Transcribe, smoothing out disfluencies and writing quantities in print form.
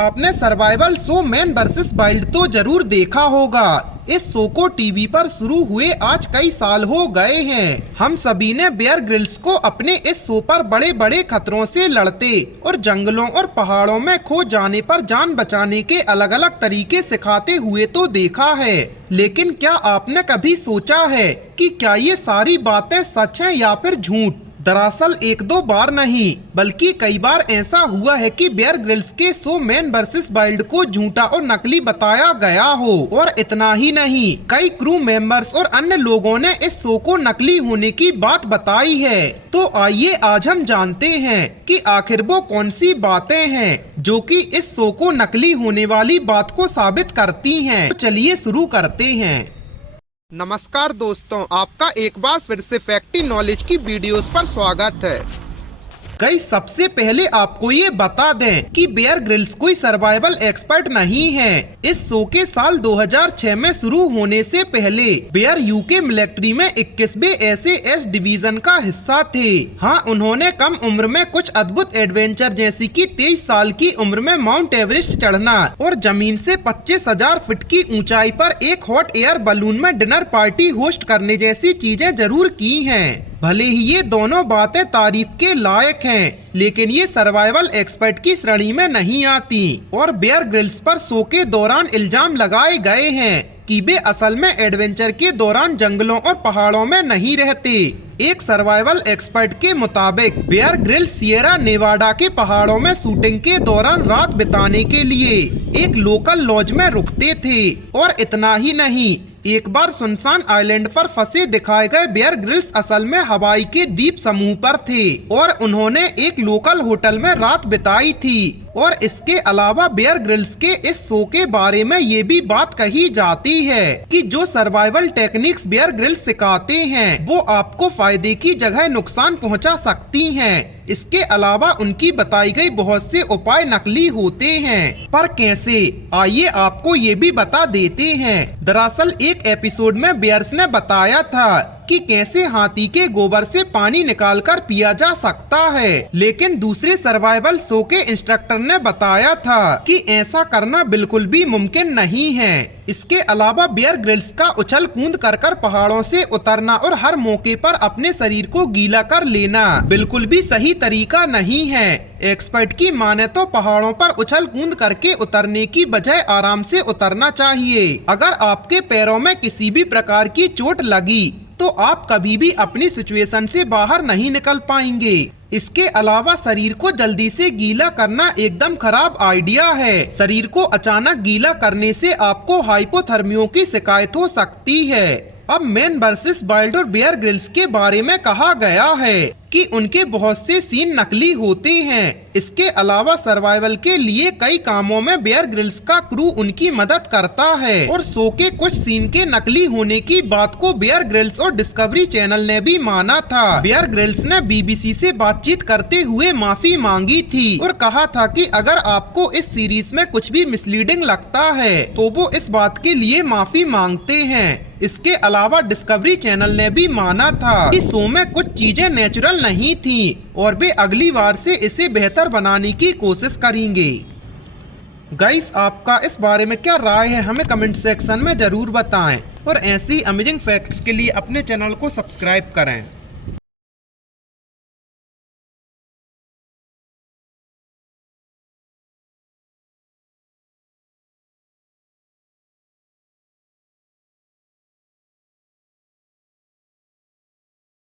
आपने survival show man versus wild तो जरूर देखा होगा। इस शो को टीवी पर शुरू हुए आज कई साल हो गए हैं। हम सभी ने बेयर ग्रिल्स को अपने इस शो पर बड़े बड़े खतरों से लड़ते और जंगलों और पहाड़ों में खो जाने पर जान बचाने के अलग अलग तरीके सिखाते हुए तो देखा है। लेकिन क्या आपने कभी सोचा है कि क्या ये सारी बातें सच हैं या फिर झूठ? दरअसल एक दो बार नहीं बल्कि कई बार ऐसा हुआ है कि बेयर ग्रिल्स के शो मैन वर्सेस वाइल्ड को झूठा और नकली बताया गया हो। और इतना ही नहीं, कई क्रू मेंबर्स और अन्य लोगों ने इस शो को नकली होने की बात बताई है। तो आइए आज हम जानते हैं कि आखिर वो कौन सी बातें हैं जो कि इस शो को नकली होने वाली बात को साबित करती हैं। तो चलिए शुरू करते हैं। नमस्कार दोस्तों, आपका एक बार फिर से फैक्टी नॉलेज की वीडियोस पर स्वागत है। सबसे पहले आपको ये बता दें कि बेयर ग्रिल्स कोई सर्वाइवल एक्सपर्ट नहीं है। इस शो के साल 2006 में शुरू होने से पहले बेयर यूके मिलिट्री में 21वें SAS डिवीजन का हिस्सा थे। हाँ, उन्होंने कम उम्र में कुछ अद्भुत एडवेंचर जैसी कि 23 साल की उम्र में माउंट एवरेस्ट चढ़ना और जमीन से 25,000 फीट की ऊंचाई पर एक हॉट एयर बलून में डिनर पार्टी होस्ट करने जैसी चीजें जरूर की हैं। भले ही ये दोनों बातें तारीफ के लायक हैं, लेकिन ये सर्वाइवल एक्सपर्ट की श्रेणी में नहीं आती। और बेयर ग्रिल्स पर शो के दौरान इल्जाम लगाए गए हैं कि वे असल में एडवेंचर के दौरान जंगलों और पहाड़ों में नहीं रहते। एक सर्वाइवल एक्सपर्ट के मुताबिक बेयर ग्रिल्स सिएरा नेवाडा के पहाड़ों में शूटिंग के दौरान रात बिताने के लिए एक लोकल लॉज में रुकते थे। और इतना ही नहीं, एक बार सुनसान आइलैंड पर फंसे दिखाए गए बेयर ग्रिल्स असल में हवाई के द्वीप समूह पर थे और उन्होंने एक लोकल होटल में रात बिताई थी। और इसके अलावा बेयर ग्रिल्स के इस शो के बारे में ये भी बात कही जाती है कि जो सर्वाइवल टेक्निक्स बेयर ग्रिल्स सिखाते हैं वो आपको फायदे की जगह नुकसान पहुंचा सकती हैं। इसके अलावा उनकी बताई गई बहुत से उपाय नकली होते हैं। पर कैसे, आइए आपको ये भी बता देते हैं। दरअसल एक एपिसोड में बेयर्स ने बताया था कि कैसे हाथी के गोबर से पानी निकालकर पिया जा सकता है, लेकिन दूसरे सर्वाइवल शो के इंस्ट्रक्टर ने बताया था कि ऐसा करना बिल्कुल भी मुमकिन नहीं है। इसके अलावा बेयर ग्रिल्स का उछल कूद कर पहाड़ों से उतरना और हर मौके पर अपने शरीर को गीला कर लेना बिल्कुल भी सही तरीका नहीं है। एक्सपर्ट की माने तो पहाड़ों पर उछल कूद करके उतरने की बजाय आराम से उतरना चाहिए। अगर आपके पैरों में किसी भी प्रकार की चोट लगी तो आप कभी भी अपनी सिचुएशन से बाहर नहीं निकल पाएंगे। इसके अलावा शरीर को जल्दी से गीला करना एकदम खराब आइडिया है। शरीर को अचानक गीला करने से आपको हाइपोथर्मिया की शिकायत हो सकती है। अब मैन वर्सेस वाइल्ड और बेयर ग्रिल्स के बारे में कहा गया है कि उनके बहुत से सीन नकली होते हैं। इसके अलावा सर्वाइवल के लिए कई कामों में बेयर ग्रिल्स का क्रू उनकी मदद करता है। और शो के कुछ सीन के नकली होने की बात को बेयर ग्रिल्स और डिस्कवरी चैनल ने भी माना था। बेयर ग्रिल्स ने BBC से बातचीत करते हुए माफी मांगी थी और कहा था कि अगर आपको इस सीरीज में कुछ भी मिसलीडिंग लगता है तो वो इस बात के लिए माफी मांगते हैं। इसके अलावा डिस्कवरी चैनल ने भी माना था कि शो में कुछ चीजें नेचुरल नहीं थी और वे अगली बार से इसे बेहतर बनाने की कोशिश करेंगे। गाइस, आपका इस बारे में क्या राय है हमें कमेंट सेक्शन में जरूर बताएं और ऐसी अमेजिंग फैक्ट्स के लिए अपने चैनल को सब्सक्राइब करें।